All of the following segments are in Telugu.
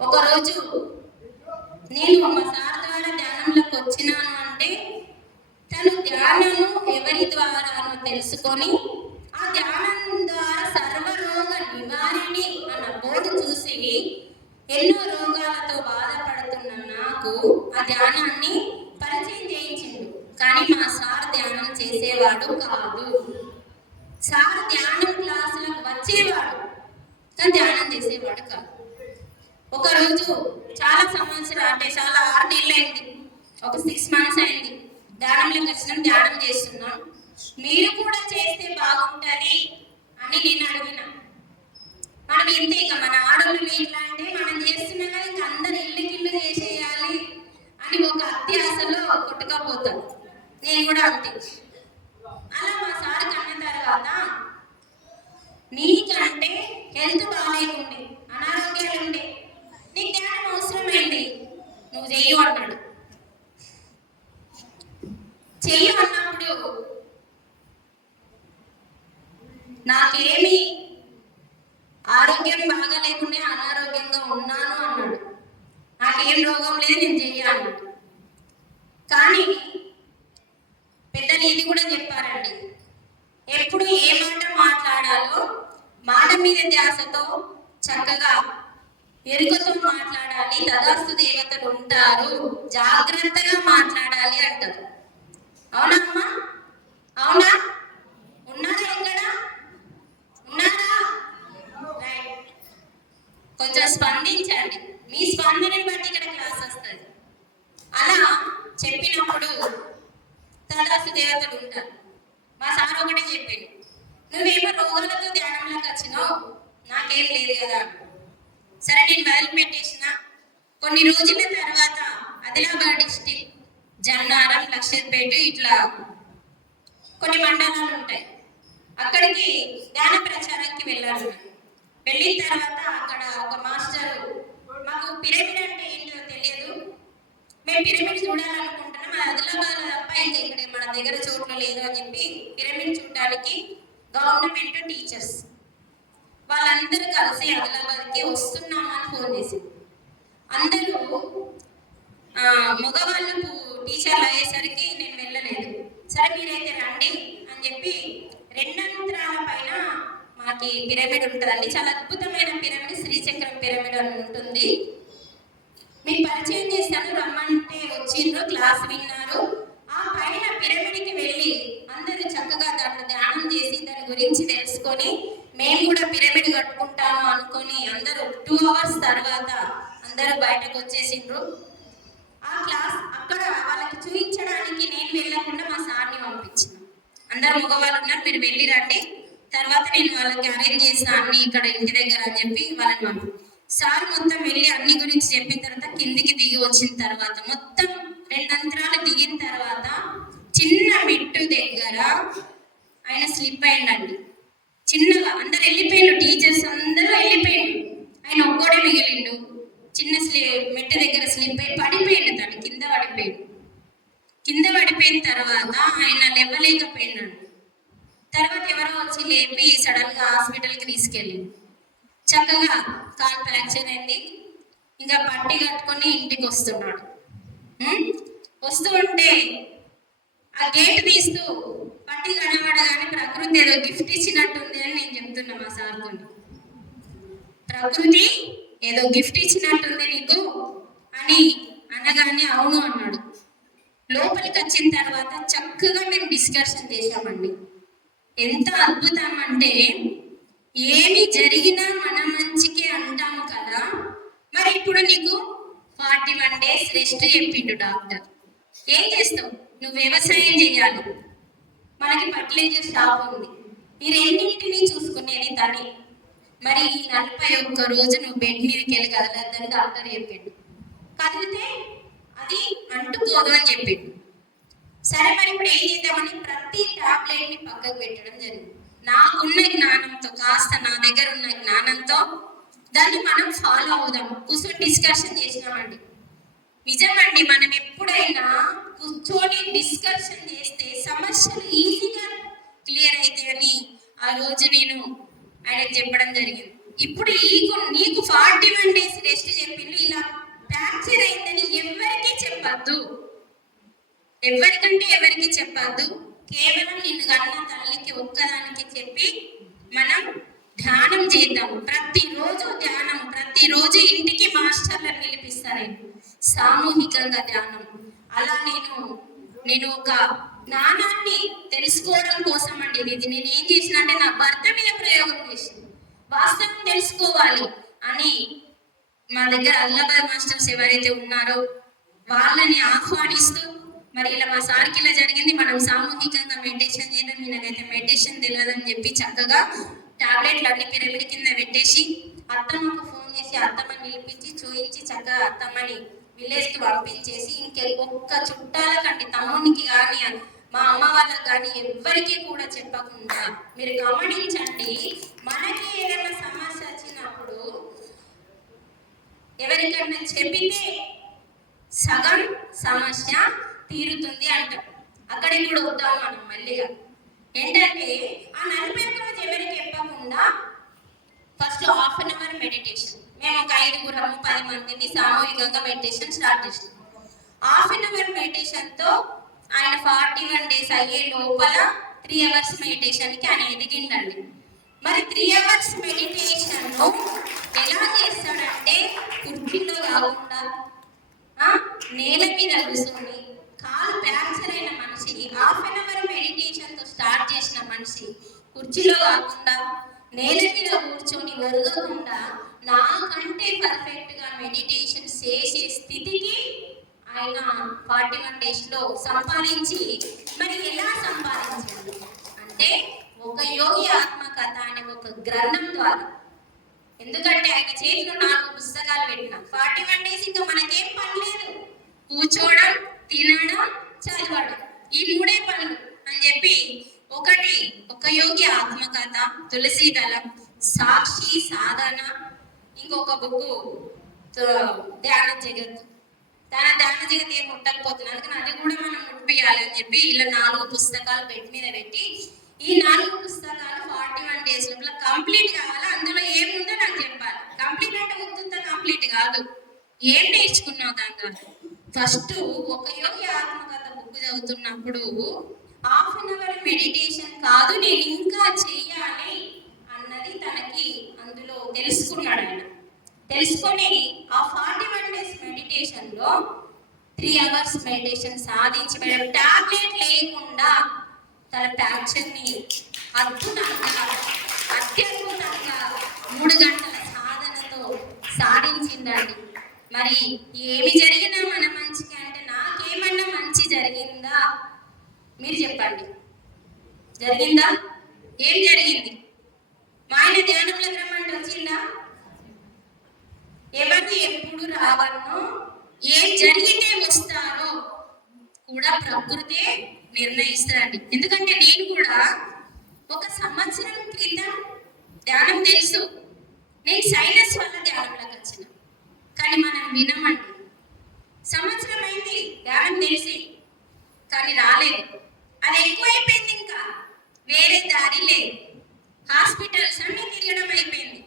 ఒకరోజు నేను మా సార్ ద్వారా ధ్యానంలోకి వచ్చినాను అంటే తను ధ్యానము ఎవరి ద్వారానో తెలుసుకొని ఆ ధ్యానం ద్వారా సర్వరోగ నివారిణి అన్న బోర్డు చూసి ఎన్నో రోగాలతో బాధపడుతున్న నాకు ఆ ధ్యానాన్ని పరిచయం చేయించిండు. కానీ మా సార్ ధ్యానం చేసేవాడు కాదు. సార్ ధ్యానం క్లాసులకు వచ్చేవాడు. కానీ ధ్యానం చేసేవాడు కాదు. ఒకరోజు చాలా సంవత్సరాలు అంటే చాలా ఆరు నెలలు అయింది ఒక సిక్స్ మంత్స్ అయింది. ధ్యానంలోకి వచ్చినాం ధ్యానం చేస్తున్నాం. మీరు కూడా చేస్తే బాగుంటుంది అని నేను అడిగిన. మనం ఇంతే ఇక మన ఆడవాళ్ళు ఎట్లా అంటే మనం చేస్తున్నాం కానీ ఇంకా అందరు ఇల్లుకిల్లు చేసేయాలి అని ఒక అత్యాశలో కొట్టుకపోతాను. నేను కూడా అంతే అలా మా సార్ కన్న తర్వాత నీకంటే హెల్త్ బాగాలేకుండే అనారోగ్యాలు ఉండే నీకు ధ్యానం అవసరమైంది నువ్వు చెయ్యు అన్నాడు చెయ్యు అన్నప్పుడు నాకేమి ఆరోగ్యం బాగా లేకుండా అనారోగ్యంగా ఉన్నాను అన్నాడు. నాకేం రోగం లేదు నేను చెయ్య కానీ పెద్దలు ఇది కూడా చెప్పారండి. ఎప్పుడు ఏ మాట మాట్లాడాలో మాట మీద ధ్యాసతో చక్కగా ఎరుకతో మాట్లాడాలి తదాస్తు దేవతలు ఉంటారు జాగ్రత్తగా మాట్లాడాలి అంటారు. అవునా అమ్మా? అవునా? ఉన్నారా ఎక్కడ ఉన్నారా రైట్ కొంచెం స్పందించండి. మీ స్పందనని బట్టి ఇక్కడ క్లాస్ వస్తుంది. అలా చెప్పినప్పుడు తదాసు దేవతలు ఉంటారు. మా సార్ ఒకటే చెప్పాడు నువ్వేమో రోగులతో ధ్యానంలోకి వచ్చినావు? నాకేం లేదు కదా. సరే నేను వదిలిపెట్టేసిన కొన్ని రోజుల తర్వాత ఆదిలాబాద్ డిస్టిక్ జన్నారం లక్షపేట ఇట్లా కొన్ని మండలాలు ఉంటాయి. అక్కడికి ధ్యాన ప్రచారానికి వెళ్ళాలి. వెళ్ళిన తర్వాత అక్కడ ఒక మాస్టర్ మాకు పిరమిడ్ అంటే ఏంటో తెలియదు. మేము పిరమిడ్ చూడాలనుకుంటున్నాం. ఆదిలాబాద్ తప్ప ఇంకా ఇక్కడ మన దగ్గర చోట్ల లేదు అని చెప్పి పిరమిడ్ చూడడానికి గవర్నమెంట్ టీచర్స్ వాళ్ళందరూ కలిసి ఆదిలాబాద్కి వస్తున్నామని ఫోన్ చేసింది. అందరూ మగవాళ్ళు టీచర్లు అయ్యేసరికి నేను వెళ్ళలేదు. సరే మీరైతే రండి అని చెప్పి రెండంతరాల పైన మాకి పిరమిడ్ ఉంటుందండి. చాలా అద్భుతమైన పిరమిడ్ శ్రీచక్రం పిరమిడ్ అని ఉంటుంది. మీకు పరిచయం చేశాను రమ్మంటే వచ్చిండ్రు క్లాస్ విన్నారు. ఆ పైన పిరమిడ్కి వెళ్ళి అందరూ చక్కగా దాంట్లో ధ్యానం చేసి దాని గురించి తెలుసుకొని మేము కూడా పిరమిడ్ కట్టుకుంటాము అనుకొని అందరూ టూ అవర్స్ తర్వాత అందరూ బయటకు వచ్చేసిండ్రు. ఆ క్లాస్ అక్కడ వాళ్ళకి చూపించడానికి నేను వెళ్ళకుండా మా సార్ని పంపించిన. అందరు మగవాళ్ళు ఉన్నారు మీరు వెళ్ళి రండి. తర్వాత నేను వాళ్ళకి అరేంజ్ చేసిన అన్ని ఇక్కడ ఇంటి దగ్గర అని చెప్పి వాళ్ళని పంపి సార్ మొత్తం వెళ్ళి అన్ని గురించి చెప్పిన తర్వాత కిందికి దిగి వచ్చిన తర్వాత మొత్తం రెండు అంతరాలు దిగిన తర్వాత చిన్న మెట్టు దగ్గర ఆయన స్లిప్ అయ్యండి చిన్నగా అందరు వెళ్ళిపోయిండు టీచర్స్ అందరూ వెళ్ళిపోయిండు. ఆయన ఒక్కోడే మిగిలిండు. చిన్న స్లి మెట్టు దగ్గర స్లిప్ అయి పడిపోయిండు తను కింద పడిపోయిండు. కింద పడిపోయిన తర్వాత ఆయన లేవలేకపోయినాడు లేపి సడన్గా హాస్పిటల్కి తీసుకెళ్ళింది. చక్కగా కాల్ ఫ్రాక్చర్ అయింది. ఇంకా పట్టి కట్టుకొని ఇంటికి వస్తున్నాడు. వస్తూ ఉంటే ఆ గేట్ తీస్తూ పట్టి కనబడగానే ప్రకృతి ఏదో గిఫ్ట్ ఇచ్చినట్టుంది అని నేను చెప్తున్నా మా సార్ ప్రకృతి ఏదో గిఫ్ట్ ఇచ్చినట్టుంది నీకు అని అనగానే అవును అన్నాడు. లోపలికి వచ్చిన తర్వాత చక్కగా మేము డిస్కషన్ చేశామండి. ఎంత అద్భుతం అంటే ఏమి జరిగినా మన మంచికే అంటాము కదా. మరి ఇప్పుడు నీకు ఫార్టీ వన్ డేస్ రెస్ట్ చెప్పిండు డాక్టర్. ఏం చేస్తావు? నువ్వు వ్యవసాయం చేయాలి. మనకి పట్లేజు స్టాప్ ఉంది. ఈ రెండింటిని చూసుకునేది తని. మరి ఈ నలభై ఒక్క రోజు నువ్వు బెడ్ మీదకి వెళ్ళి కదలద్దని డాక్టర్ చెప్పిండు. కదిలితే అది అంటుకోదు అని చెప్పిండు. సరే మరి ఇప్పుడు ఏం చేద్దామని ప్రతి టాబ్లెట్ని పక్కకు పెట్టడం జరిగింది. నాకున్న జ్ఞానంతో కాస్త నా దగ్గర ఉన్న జ్ఞానంతో దాన్ని మనం ఫాలో అవుదాం. కూర్చొని డిస్కషన్ చేసినామండి. నిజమండి మనం ఎప్పుడైనా కూర్చొని డిస్కషన్ చేస్తే సమస్యలు ఈజీగా క్లియర్ అయితే అని ఆ రోజు నేను ఆయన చెప్పడం జరిగింది. ఇప్పుడు ఈకు నీకు ఫార్టీ వన్ డేస్ రెస్ట్ చెప్పిండు ఇలా ఫ్రాక్చర్ అయిందని ఎవరికీ చెప్పద్దు. ఎవరికంటే ఎవరికి చెప్పద్దు? కేవలం నిన్ను కన్న తల్లికి ఒక్కదానికి చెప్పి మనం ధ్యానం చేద్దాం. ప్రతిరోజు ధ్యానం ప్రతిరోజు ఇంటికి మాస్టర్లను పిలిపిస్తాను. సామూహికంగా ధ్యానం. అలా నేను నేను ఒక జ్ఞానాన్ని తెలుసుకోవడం కోసం అండి ఇది. నేను ఏం చేసిన అంటే నా భర్త మీద ప్రయోగం చేసిన వాస్తవం తెలుసుకోవాలి అని మా దగ్గర అల్లబాయ్ మాస్టర్స్ ఎవరైతే ఉన్నారో వాళ్ళని ఆహ్వానిస్తూ మరి ఇలా మా సార్కి ఇలా జరిగింది. మనం సామూహికంగా మెడిటేషన్ చేద్దాం ఈయనకైతే మెడిటేషన్ తెలియదని చెప్పి చక్కగా టాబ్లెట్లు అన్ని పిరమిడ్ కింద పెట్టేసి అత్తమ్మకు ఫోన్ చేసి అత్తమ్మని పిలిపించి చూయించి చక్కగా అత్తమ్మని విలేజ్కి పంపించేసి ఇంకే ఒక్క చుట్టాలకండి. తమ్మునికి కానీ మా అమ్మ వాళ్ళకి కానీ ఎవ్వరికీ కూడా చెప్పకుండా మీరు గమనించండి. మనకి ఏదైనా సమస్య వచ్చినప్పుడు ఎవరికైనా చెప్పితే సగం సమస్య తీరుతుంది అంటాం. అక్కడికి కూడా వద్దాం మనం మళ్ళీ ఏంటంటే ఆ నలభై ఒక్క రోజు ఎవరికి చెప్పకుండా first half an hour meditation మేము ఒక ఐదుగురము పది మందిని సామూహికంగా మెడిటేషన్ స్టార్ట్ చేసినాం. హాఫ్ అన్ అవర్ మెడిటేషన్తో ఆయన ఫార్టీ వన్ డేస్ అయ్యే లోపల త్రీ అవర్స్ మెడిటేషన్కి ఆయన ఎదిగిండండి. మరి త్రీ అవర్స్ మెడిటేషన్లో ఎలా చేస్తాడంటే కుర్చీలో కాకుండా నేల మీద కూర్చొని కాలు ఫ్రాక్చర్ అయిన మనిషి హాఫ్ అన్ అవర్ మెడిటేషన్తో స్టార్ట్ చేసిన మనిషి కుర్చీలో కాకుండా నేల మీద కూర్చొని ఒరగకుండా నాకంటే పర్ఫెక్ట్గా మెడిటేషన్ చేసే స్థితికి ఆయన ఫార్టీ వన్ డేస్లో సంపాదించి మరి ఎలా సంపాదించాడు? అంటే ఒక యోగి ఆత్మకథ అనే ఒక గ్రంథం ద్వారా. ఎందుకంటే ఆయన చేతిలో నాలుగు పుస్తకాలు పెట్టిన. ఫార్టీ వన్ డేస్ ఇంకా మనకేం పని లేదు. కూర్చోవడం తినడం చదవడం. ఈ మూడే పనులు అని చెప్పి ఒకటి ఒక యోగి ఆత్మకథ తులసి దళం సాక్షి సాధన ఇంకొక బుక్ ధ్యాన జగత్ తన ధ్యాన జగత్ ఏం ముట్టకపోతుంది అందుకని అది కూడా మనం ముట్టియాలి అని చెప్పి ఇలా నాలుగు పుస్తకాలు బెడ్ మీద పెట్టి ఈ నాలుగు పుస్తకాలు ఫార్టీ వన్ డేస్ లోపల కంప్లీట్ కావాలి. అందులో ఏముందో నాకు చెప్పాలి. కంప్లీట్ అంటే ఉత్తుంత కంప్లీట్ కాదు. ఏం నేర్చుకున్నావు దాని ద్వారా ఫస్ట్ ఒక యోగి ఆత్మకథ బుక్ చదువుతున్నప్పుడు హాఫ్ అన్ అవర్ మెడిటేషన్ కాదు నేను ఇంకా చెయ్యాలి అన్నది తనకి అందులో తెలుసుకున్నాడు ఆయన తెలుసుకొని ఆ ఫార్టీ వన్ డేస్ మెడిటేషన్లో త్రీ అవర్స్ మెడిటేషన్ సాధించి మేడం టాబ్లెట్ లేకుండా తన ప్యాక్చర్ని అద్భుతంగా అత్యద్భుతంగా మూడు గంటల సాధనతో సాధించిందండి. మరి ఏమి జరిగినా మన మంచికి అంటే నాకేమన్నా మంచి జరిగిందా మీరు చెప్పండి జరిగిందా ఏం జరిగింది మా ఆయన ధ్యానంలోకి రమ్మంటే వచ్చిందా ఎవరు ఎప్పుడు రావన్నో ఏం జరిగితే వస్తారో కూడా ప్రకృతే నిర్ణయిస్తారండి ఎందుకంటే నేను కూడా ఒక సంవత్సరం క్రితం ధ్యానం తెలుసు నేను సైనస్ వల్ల ధ్యానంలోకి వచ్చిన కానీ మనం వినమండి సంవత్సరం అయింది ధ్యానం తెలిసి కానీ రాలేదు అది ఎక్కువైపోయింది ఇంకా వేరే దారి లేదు హాస్పిటల్స్ అన్ని తిరగడం అయిపోయింది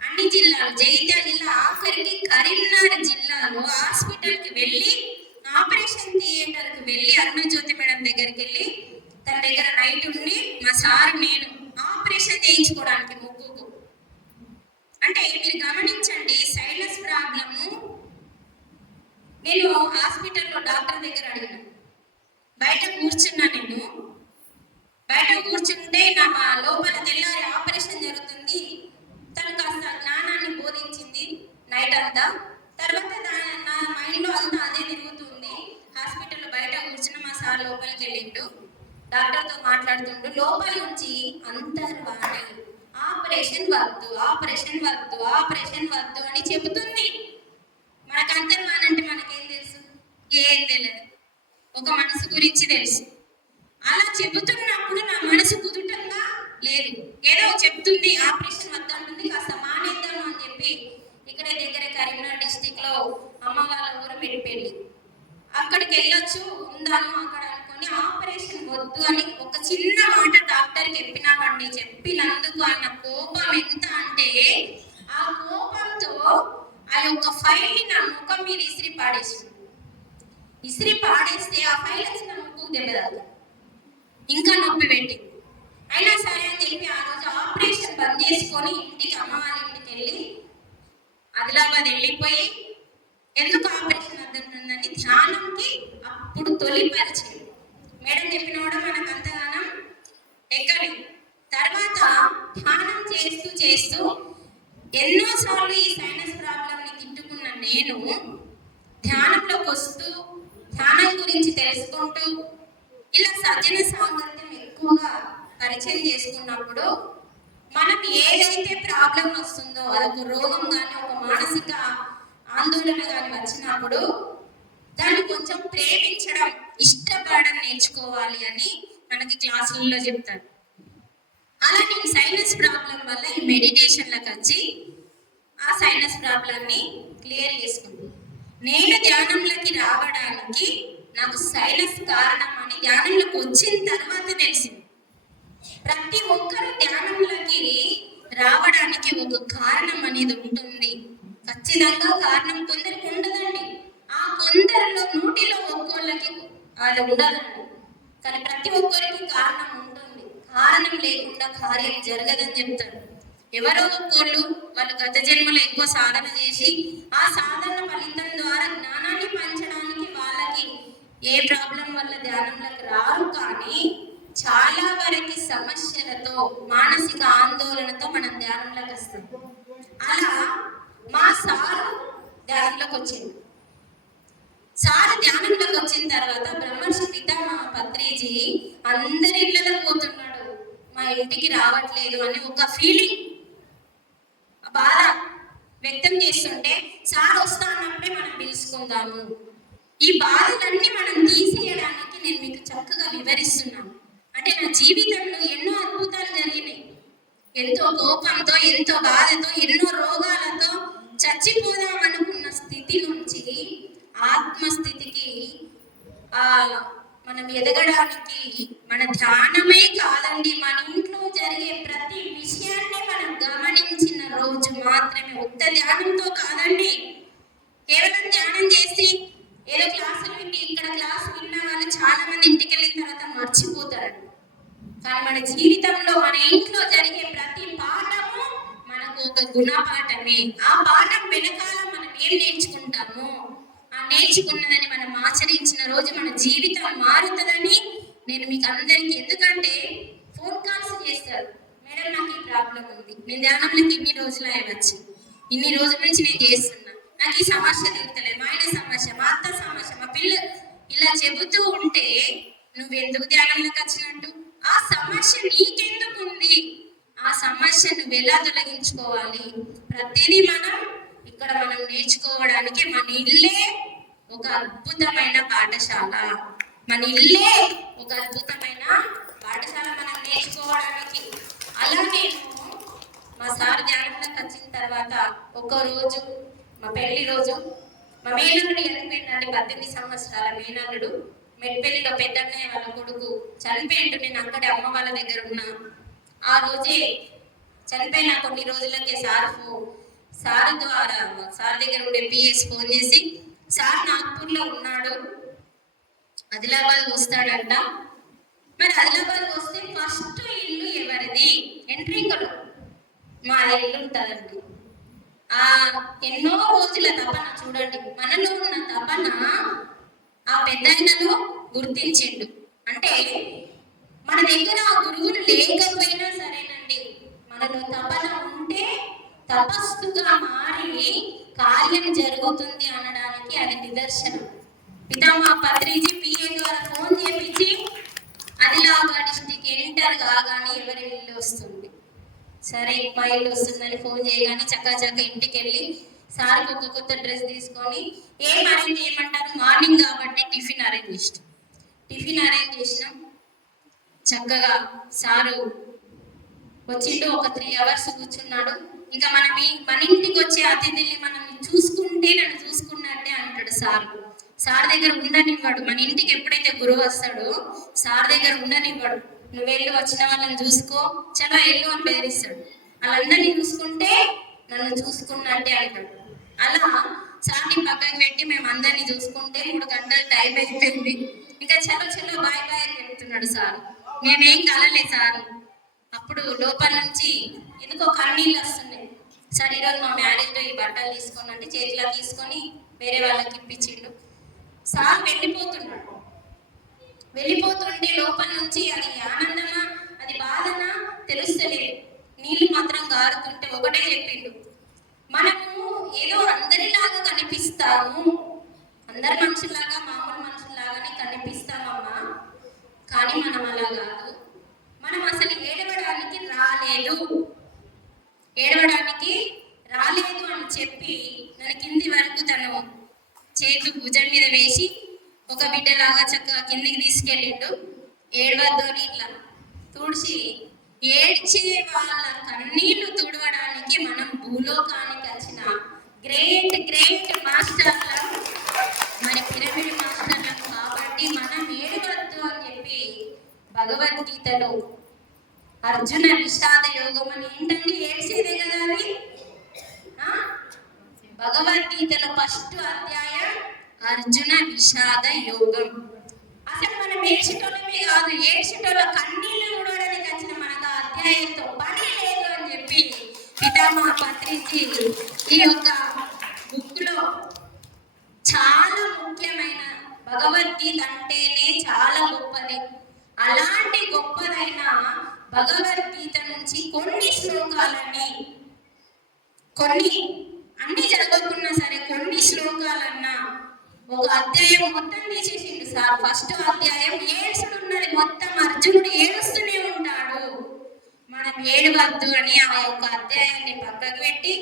అన్ని జిల్లాలు జగిత్యాల జిల్లా ఆఖరికి కరీంనగర్ జిల్లాలో హాస్పిటల్కి వెళ్ళి ఆపరేషన్ థియేటర్కి వెళ్ళి అరుణజ్యోతి మేడం దగ్గరికి వెళ్ళి తన దగ్గర నైట్ ఉండి మా సార్ నేను ఆపరేషన్ చేయించుకోవడానికి ముగ్గుకు అంటే మీరు గమనించండి సైనస్ ప్రాబ్లము నేను హాస్పిటల్లో డాక్టర్ దగ్గర అడిగిన బయట కూర్చున్నా నేను బయట కూర్చుంటే నా లోపల తెల్లారి ఆపరేషన్ జరుగుతుంది తను కాస్త జ్ఞానాన్ని బోధించింది నైట్ అంతా తర్వాత దా- నా మైండ్లో అంతా అదే తిరుగుతుంది హాస్పిటల్లో బయట కూర్చున్న మా సార్ లోపలికి వెళ్ళిండు డాక్టర్తో మాట్లాడుతుండు లోపల నుంచి అంతర్వాణి ఆపరేషన్ వద్దు ఆపరేషన్ వద్దు ఆపరేషన్ వద్దు అని చెబుతుంది. మనకు అంతర్వాణి అంటే మనకేం తెలుసు? ఏం తెలియదు ఒక మనసు గురించి తెలుసు. అలా చెబుతున్నప్పుడు నా మనసు కుదుటంగా లేదు. ఏదో చెప్తుంది ఆపరేషన్ వద్దంటుంది కాస్త మానేద్దాము అని చెప్పి ఇక్కడే దగ్గర కరీంనగర్ డిస్టిక్లో అమ్మ వాళ్ళ ఊరు మెడిపెళ్ళి అక్కడికి వెళ్ళొచ్చు ఉందాము అక్కడ అనుకొని ఆపరేషన్ వద్దు అని ఒక చిన్న మాట డాక్టర్ చెప్పినామండి. చెప్పినందుకు ఆయన కోపం ఎంత అంటే ఆ కోపంతో ఆ యొక్క ఫైల్ నా ముఖం మీద ఇసిరి పాడేసింది. ఇసిరి పాడేస్తే ఆ ఫైల్ నా ముక్కు దెబ్బ ఇంకా నొప్పి పెట్టింది. అయినా సరే అని చెప్పి ఆ రోజు ఆపరేషన్ బంద్ చేసుకొని ఇంటికి అమ్మ వాళ్ళ ఇంటికి వెళ్ళి ఆదిలాబాద్ వెళ్ళిపోయి ఎందుకు ఆపరేషన్ అర్థంటుందని ధ్యానంకి అప్పుడు తొలి పరిచయం. మేడం చెప్పిన కూడా మనకు అంతగానం ఎక్కడి. తర్వాత ధ్యానం చేస్తూ చేస్తూ ఎన్నోసార్లు ఈ సైనస్ ప్రాబ్లంని తిట్టుకున్న నేను ధ్యానంలోకి వస్తూ ధ్యానం గురించి తెలుసుకుంటూ ఇలా సజ్జన సాంగత్యం ఎక్కువగా పరిచయం చేసుకున్నప్పుడు మనం ఏదైతే ప్రాబ్లం వస్తుందో అదొక రోగం కానీ ఒక మానసిక ఆందోళన కానీ వచ్చినప్పుడు దాన్ని కొంచెం ప్రేమించడం ఇష్టపడడం నేర్చుకోవాలి అని మనకి క్లాసుల్లో చెప్తారు. అలా నేను సైనస్ ప్రాబ్లం వల్ల ఈ మెడిటేషన్లకు వచ్చి ఆ సైనస్ ప్రాబ్లమ్ని క్లియర్ చేసుకున్నాను నేను ధ్యానంలోకి రావడానికి నాకు సైనస్ కారణం అని ధ్యానంలోకి వచ్చిన తర్వాత తెలిసింది. ప్రతి ఒక్కరు ధ్యానంలోకి రావడానికి ఒక కారణం అనేది ఉంటుంది. ఖచ్చితంగా కారణం కొందరికి ఉండదండి. ఆ కొందరిలో నూటిలో ఒక్కోళ్ళకి అది ఉండదండి కానీ ప్రతి ఒక్కరికి కారణం ఉంటుంది. కారణం లేకుండా కార్యం జరగదని చెప్తారు ఎవరో ఒక్కోళ్ళు వాళ్ళు గత జన్మలో ఎక్కువ సాధన చేసి ఆ సాధన ఫలితం ద్వారా జ్ఞానాన్ని పంచడానికి వాళ్ళకి ఏ ప్రాబ్లం వల్ల ధ్యానంలోకి రారు కానీ చాలా వరకు సమస్యలతో మానసిక ఆందోళనతో మనం ధ్యానంలోకి వస్తాం. అలా మా సారు ధ్యానంలోకి వచ్చింది. సార్ ధ్యానంలోకి వచ్చిన తర్వాత బ్రహ్మర్షి పితామహ పత్రిజీ అందరి ఇళ్ళలో పోతున్నాడు. మా ఇంటికి రావట్లేదు అని ఒక ఫీలింగ్ బాధ వ్యక్తం చేస్తుంటే సార్ వస్తా అన్నప్పుడే మనం పిలుచుకుందాము. ఈ బాధలన్నీ మనం తీసేయడానికి నేను మీకు చక్కగా వివరిస్తున్నాను. అంటే నా జీవితంలో ఎన్నో అద్భుతాలు జరిగినాయి. ఎంతో కోపంతో ఎంతో బాధతో ఎన్నో రోగాలతో చచ్చిపోదాం అనుకున్న స్థితి నుంచి ఆత్మస్థితికి ఆ మనం ఎదగడానికి మన ధ్యానమే కాదండి మన ఇంట్లో జరిగే ప్రతి విషయాన్ని మనం గమనించిన రోజు మాత్రమే. ఉత్త ధ్యానంతో కాదండి. కేవలం ధ్యానం చేసి ఏదో క్లాసులు విని ఇక్కడ క్లాస్ విన్న వాళ్ళు చాలా మంది ఇంటికి వెళ్ళిన తర్వాత మర్చిపోతారండి. కానీ మన జీవితంలో మన ఇంట్లో జరిగే ప్రతి ఒక గుణపాఠమే. ఆ పాఠం వెనకాల మనం ఏం నేర్చుకుంటాము ఆ నేర్చుకున్నదని మనం ఆచరించిన రోజు మన జీవితం మారుతుందని నేను మీకు అందరికీ ఎందుకంటే ఫోన్ కాల్స్ చేస్తారు. మేడం నాకు ఈ ప్రాబ్లం ఉంది. నేను ధ్యానంలోకి ఇన్ని రోజులు అయ్యవచ్చు ఇన్ని రోజుల నుంచి నేను చేస్తున్నా. నాకు ఈ సమస్య తీరుతలేదు. మా ఆయన సమస్య మా అత్త సమస్య మా పిల్ల ఇలా చెబుతూ ఉంటే నువ్వు ఎందుకు ధ్యానంలోకి వచ్చినట్టు? ఆ సమస్య నీకెందుకు ఆ నువ్వు ఎలా తొలగించుకోవాలి? ప్రతిదీ మనం ఇక్కడ మనం నేర్చుకోవడానికి మన ఇల్లే ఒక అద్భుతమైన పాఠశాల. మన ఇల్లే ఒక అద్భుతమైన పాఠశాల మనం నేర్చుకోవడానికి. అలా నేను మా సార్ ధ్యానంలోకి వచ్చిన తర్వాత ఒక రోజు మా పెళ్ళి రోజు మా మేనల్లుడు చనిపోయిందండి పద్దెనిమిది సంవత్సరాల మేనల్లుడు మెట్పెల్లిలో పెద్దన్నయ్య వాళ్ళ కొడుకు చనిపోయిండు నేను అక్కడే అమ్మ వాళ్ళ దగ్గర ఉన్నా. ఆ రోజే చనిపోయిన కొన్ని రోజులకే సార్ సార్ ద్వారా సార్ దగ్గర ఉండే పిఎస్ ఫోన్ చేసి సార్ నాగ్పూర్లో ఉన్నాడు ఆదిలాబాద్ వస్తాడంట. మరి ఆదిలాబాద్ వస్తే ఫస్ట్ ఇల్లు ఎవరిది? ఎంట్రీకలు. మా ఇల్లు ఉంటుందండి. ఆ ఎన్నో రోజుల తపన చూడండి. మనలో ఉన్న తపన ఆ పెద్దయినను గుర్తించిండు. అంటే మన దగ్గర ఆ గురువులు లేకపోయినా సరే మనలో తపన ఉంటే తపస్సుగా మారి కార్యం జరుగుతుంది అనడానికి అది నిదర్శనం. పితామా పత్రిజీ పిఏ ద్వారా ఫోన్ చేపించి ఆదిలాబాద్ డిస్టిక్ ఎంటర్ కాగానే ఎవరి ఇల్లు వస్తుంది? సరే మా ఇల్లు వస్తుందని ఫోన్ చేయగానే చక్క చక్క ఇంటికి వెళ్ళి సార్కి ఒక కొత్త డ్రెస్ తీసుకొని ఏం అరేంజ్ చేయమంటారు మార్నింగ్ కాబట్టి టిఫిన్ అరేంజ్ చేసినాం. టిఫిన్ అరేంజ్ చేసినాం. చక్కగా సారు వచ్చిండు ఒక త్రీ అవర్స్ కూర్చున్నాడు. ఇంకా మనం ఈ- మన ఇంటికి వచ్చే అతిథిని మనం చూసుకుంటే నన్ను చూసుకున్నట్టే అంటాడు సార్. సార్ దగ్గర ఉండనివ్వడు. మన ఇంటికి ఎప్పుడైతే గురువు వస్తాడో సార్ దగ్గర ఉండనివ్వడు. నువ్వు వెళ్ళి వచ్చిన వాళ్ళని చూసుకో. చలో వెళ్ళు అని బెదిరిస్తాడు వాళ్ళందరినీ చూసుకుంటే నన్ను చూసుకున్నట్టే అంటాడు. అలా సార్ని పక్కకు పెట్టి మేము అందరినీ చూసుకుంటే మూడు గంటలు టైం అయిపోయింది. ఇంకా చలో చలో బాయ్ బాయ్ అని చెప్తున్నాడు సార్. మేమేం కలలే సార్. అప్పుడు లోపల నుంచి ఎందుకో కన్నీళ్ళు వస్తున్నాయి. సార్ ఈరోజు మా మ్యారేజ్ ఈ బట్టలు తీసుకొని అంటే చేతిలో తీసుకొని వేరే వాళ్ళకి ఇప్పించిండు. సార్ వెళ్ళిపోతున్నాడు. వెళ్ళిపోతుంటే లోపల నుంచి అది ఆనందమా అది బాధనా తెలుస్తలేదు. నీళ్ళు మాత్రం గారుతుంటే ఒకటే చెప్పిండు. మనము ఏదో అందరిలాగా కనిపిస్తాము. అందరి మనుషులాగా మామూలు మనుషుల్లాగానే కనిపిస్తామమ్మా. కానీ మనం అలా కాదు. మనం అసలు ఏడవడానికి రాలేదు. ఏడవడానికి రాలేదు అని చెప్పి నన్ను కింది వరకు తను చేతులు భుజం మీద వేసి ఒక బిడ్డలాగా చక్కగా కిందికి తీసుకెళ్ళిండు. ఏడవద్దు అని ఇట్లా తుడిచి ఏడ్చే వాళ్ళ కన్నీళ్ళు తుడవడానికి మనం భూలోకానికి వచ్చిన గ్రేట్ గ్రేట్ మాస్టర్ల మరి పిరమిడ్ మాస్టర్లం కాబట్టి మనం ఏడవద్దు అని చెప్పి భగవద్గీతలో అర్జున విషాద యోగం అని ఏంటండి ఏడ్చేదే కదా అది ఆ? భగవద్గీతలో ఫస్ట్ అధ్యాయం అర్జున విషాద యోగం అసలు మనం ఏడ్చేటోళ్ళమే కాదు ఏడ్చేటోళ్ళ కన్నీళ్ళు ఊడడానికి వచ్చిన మనకు ఆ అధ్యాయంతో పని లేదు అని చెప్పి పితామహ పత్రిజీ ఈ యొక్క బుక్లో చాలా ముఖ్యమైన భగవద్గీత అంటేనే చాలా గొప్పది అలాంటి గొప్పదైన భగవద్గీత నుంచి కొన్ని శ్లోకాలని కొన్ని అన్ని చదవకున్నా సరే కొన్ని శ్లోకాలన్నా ఒక అధ్యాయం మొత్తం తీసేసిండు సార్. ఫస్ట్ అధ్యాయం ఏడుస్తున్నది మొత్తం అర్జునుడు ఏడుస్తూనే ఉంటాడు. మనం ఏడవద్దు అని ఆ యొక్క అధ్యాయాన్ని పక్కకు పెట్టి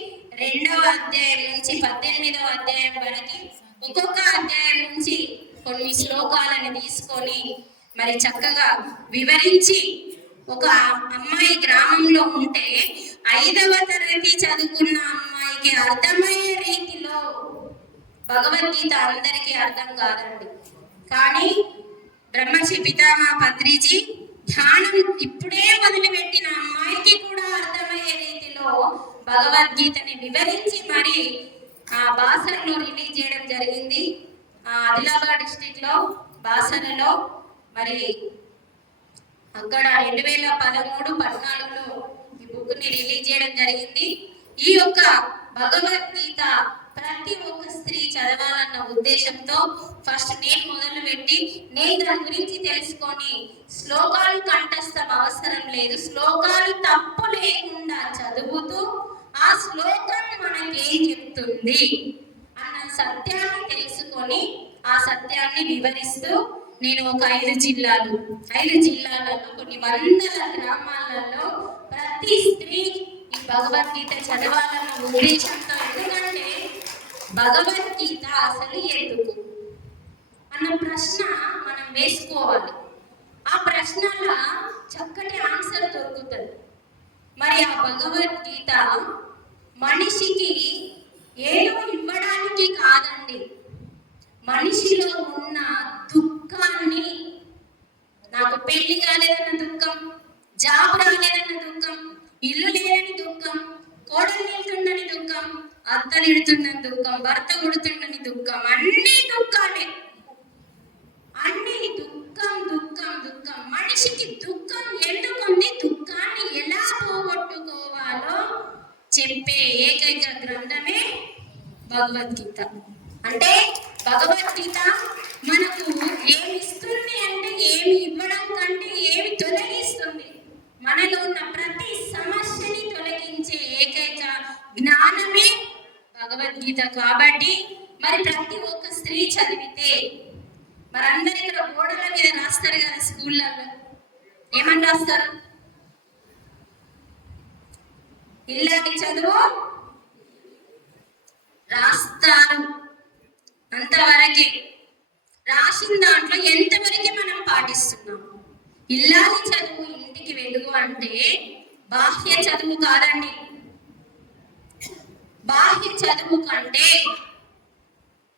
రెండవ అధ్యాయం నుంచి పద్దెనిమిదవ అధ్యాయం వరకు ఒక్కొక్క అధ్యాయం నుంచి కొన్ని శ్లోకాలను తీసుకొని మరి చక్కగా వివరించి ఒక అమ్మాయి గ్రామంలో ఉంటే ఐదవ తరగతి చదువుకున్న అమ్మాయికి అర్థమయ్యే రీతిలో భగవద్గీత అందరికీ అర్థం కాదండి. కానీ బ్రహ్మశ్రీ పితామా పత్రిజీ ధ్యానం ఇప్పుడే మొదలుపెట్టిన అమ్మాయికి కూడా అర్థమయ్యే రీతిలో భగవద్గీతని వివరించి మరి ఆ బాసరలో రిలీజ్ చేయడం జరిగింది. ఆ ఆదిలాబాద్ డిస్టిక్లో బాసరలో మరి అక్కడ రెండు వేల పదమూడు పద్నాలుగులో ఈ బుక్ని రిలీజ్ చేయడం జరిగింది. ఈ యొక్క భగవద్గీత ప్రతి ఒక్క స్త్రీ చదవాలన్న ఉద్దేశంతో ఫస్ట్ నేను మొదలు పెట్టి నేను దాని గురించి తెలుసుకొని శ్లోకాలు కంఠస్థం అవసరం లేదు శ్లోకాలు తప్పు లేకుండా చదువుతూ ఆ శ్లోకం మనకేం చెప్తుంది అన్న సత్యాన్ని తెలుసుకొని ఆ సత్యాన్ని వివరిస్తూ నేను ఒక ఐదు జిల్లాలు ఐదు జిల్లాలలో కొన్ని వందల గ్రామాలలో ప్రతి స్త్రీ ఈ భగవద్గీత చదవాలన్న ఉద్దేశంతో. ఎందుకంటే భగవద్గీత అసలు ఎందుకు? అన్న ప్రశ్న మనం వేసుకోవాలి. ఆ ప్రశ్నల చక్కటి ఆన్సర్ దొరుకుతుంది. మరి ఆ భగవద్గీత మనిషికి ఏదో ఇవ్వడానికి కాదండి. మనిషిలో ఉన్న దుఃఖాన్ని నాకు పెళ్ళి కాలేదన్న దుఃఖం జాబ్ రాలేదన్న దుఃఖం ఇల్లు లేదని దుఃఖం కోడలు నిల్తుండని దుఃఖం అత్త నిడుతుందని దుఃఖం భర్త కొడుతుండని దుఃఖం అన్ని దుఃఖాలే. అన్ని దుఃఖం దుఃఖం దుఃఖం. మనిషికి దుఃఖం ఎందుకుంది? దుఃఖాన్ని ఎలా పోగొట్టుకోవాలో చెప్పే ఏకైక గ్రంథమే భగవద్గీత. అంటే భగవద్గీత మనకు ఏమి ఇస్తుంది అంటే ఏమి ఇవ్వడం కంటే ఏమి తొలగిస్తుంది మనలో ఉన్న ప్రతి సమస్యని తొలగించే ఏకైక జ్ఞానమే భగవద్గీత కాబట్టి మరి ప్రతి ఒక్క స్త్రీ చదివితే మరి అందరు ఇక్కడ గోడల మీద రాస్తారు కదా స్కూళ్ళల్లో ఏమని రాస్తారు ఇల్లాంటి చదువు రాస్తారు అంతవరకే రాసిన దాంట్లో ఎంతవరకే మనం పాటిస్తున్నాం ఇల్లాలి చదువు ఇంటికి వెలుగు అంటే బాహ్య చదువు కాదండి. బాహ్య చదువు కంటే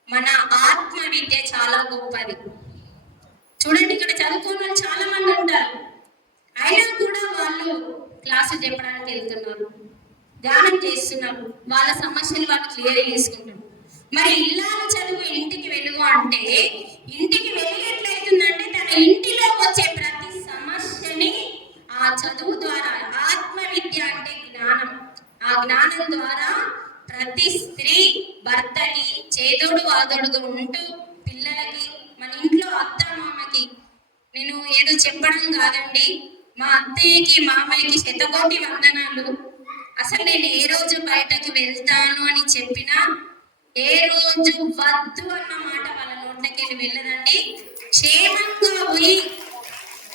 మన ఆత్మ విద్య చాలా గొప్పది. చూడండి ఇక్కడ చదువుకున్న వాళ్ళు చాలా మంది ఉంటారు. అయినా కూడా వాళ్ళు క్లాసు చెప్పడానికి వెళ్తున్నారు. ధ్యానం చేస్తున్నారు. వాళ్ళ సమస్యలు వాళ్ళు క్లియర్ చేసుకుంటున్నారు. మరి ఇల్లాలు చదువు ఇంటికి వెలుగు అంటే ఇంటికి వెలుగు ఎట్లయితుందంటే తన ఇంటిలో వచ్చే ప్రతి ఆ చదువు ద్వారా ఆత్మ విద్య అంటే జ్ఞానం. ఆ జ్ఞానం ద్వారా ప్రతి స్త్రీ భర్తని చేదోడు వాదోడుగా ఉంటూ పిల్లలకి మన ఇంట్లో అత్త మామకి నేను ఏదో చెప్పడం కాదండి. మా అత్తయ్యకి మామయ్యకి శతకోటి వందనాలు. అసలు నేను ఏ రోజు బయటకు వెళ్తాను అని చెప్పినా ఏ రోజు వద్దు అన్న మాట వాళ్ళ నోట్లకి వెళ్ళి వెళ్ళదండి. క్షేమంగా పోయి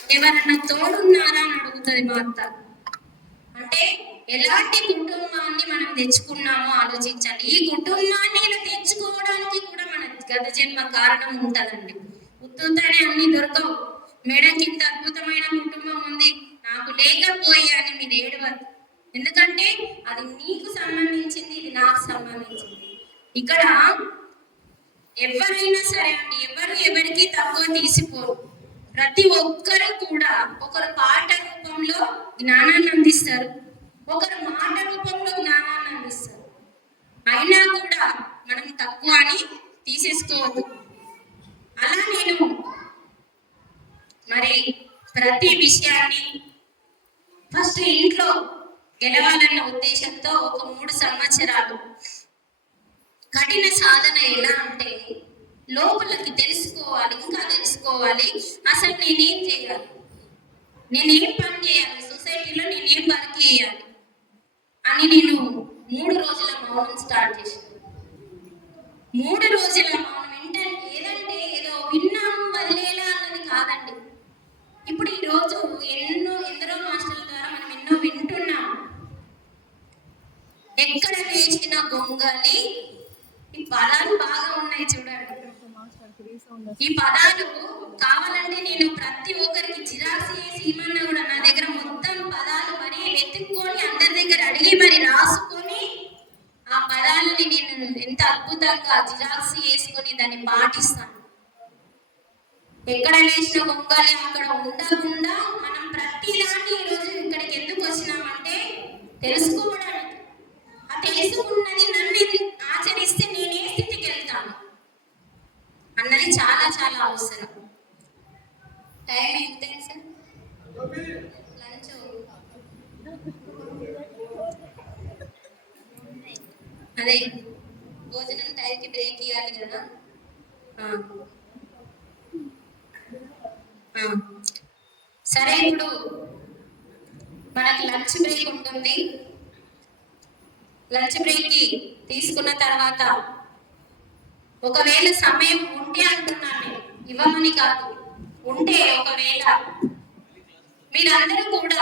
ఎవరన్నా తోడున్నారా అని అడుగుతుంది మా అత్త. అంటే ఎలాంటి కుటుంబాన్ని మనం తెచ్చుకున్నామో ఆలోచించండి. ఈ కుటుంబాన్ని ఇలా తెచ్చుకోవడానికి కూడా మన గత జన్మ కారణం ఉంటదండి. ఉత్తుతనే అన్ని దొరకవు. మేడం ఇంత అద్భుతమైన కుటుంబం ఉంది. నాకు లేకపోయా అని మీరు ఏడవద్దు. ఎందుకంటే అది నీకు సంబంధించింది ఇది నాకు సంబంధించింది. ఇక్కడ ఎవరైనా సరే అండి ఎవరు ఎవరికి తక్కువ తీసిపోరు. ప్రతి ఒక్కరు కూడా ఒకరు పాట రూపంలో జ్ఞానాన్ని అందిస్తారు ఒకరు మాట రూపంలో జ్ఞానాన్ని అందిస్తారు. అయినా కూడా మనం తక్కువ అని తీసేసుకోవద్దు. అలా నేను మరి ప్రతి విషయాన్ని ఫస్ట్ ఇంట్లో గెలవాలన్న ఉద్దేశంతో ఒక మూడు సంవత్సరాలు కఠిన సాధన ఎలా అంటే లోపలికి తెలుసుకోవాలి ఇంకా తెలుసుకోవాలి. అసలు నేనేం చేయాలి? నేనేం పని చేయాలి? సొసైటీలో నేనేం వర్క్ చేయాలి? అని నేను మూడు రోజుల మౌనం స్టార్ట్ చేశాను. మూడు రోజుల మౌనం ఏంటంటే ఏదంటే ఏదో విన్నాము వదిలేలా అన్నది కాదండి ఇప్పుడు ఈ రోజు ఎన్నో ఎందరో మాస్టర్ల ద్వారా మనం ఎన్నో వింటున్నాం ఎక్కడ వేసిన గొంగలి ఈ పదాలు బాగా ఉన్నాయి చూడండి ఈ పదాలు కావాలంటే నేను ప్రతి ఒక్కరికి జిరాక్స్ చేసి ఇమ్మన్నా కూడా నా దగ్గర మొత్తం పదాలు మరి వెతుక్కొని అందరి దగ్గర అడిగి మరి రాసుకొని ఆ పదాలని నేను ఎంత అద్భుతంగా జిరాక్స్ చేసుకొని దాన్ని పాటిస్తాను ఎక్కడ వేసిన గొంగలి అక్కడ ఉండకుండా మనం ప్రతి దాన్ని ఈరోజు ఇక్కడికి ఎందుకు వచ్చినామంటే తెలుసుకోవడానికి ఆ తెలుసుకున్నది నన్ను ఆచరిస్తే నేను ఏ స్థితికి వెళ్తాను అన్నది చాలా చాలా అవసరం టైం ఎంత సార్ లంచ్ అదే భోజనం టైంకి బ్రేక్ ఇవ్వాలి కదా ఆ. ఆ. సరే ఇప్పుడు మనకి లంచ్ బ్రేక్ ఉంటుంది లంచ్ బ్రేక్కి తీసుకున్న తర్వాత మేము ఉంటే అంటున్నాను నేను ఇవ్వమని కాదు ఉంటే ఒకవేళ. మీరందరూ కూడా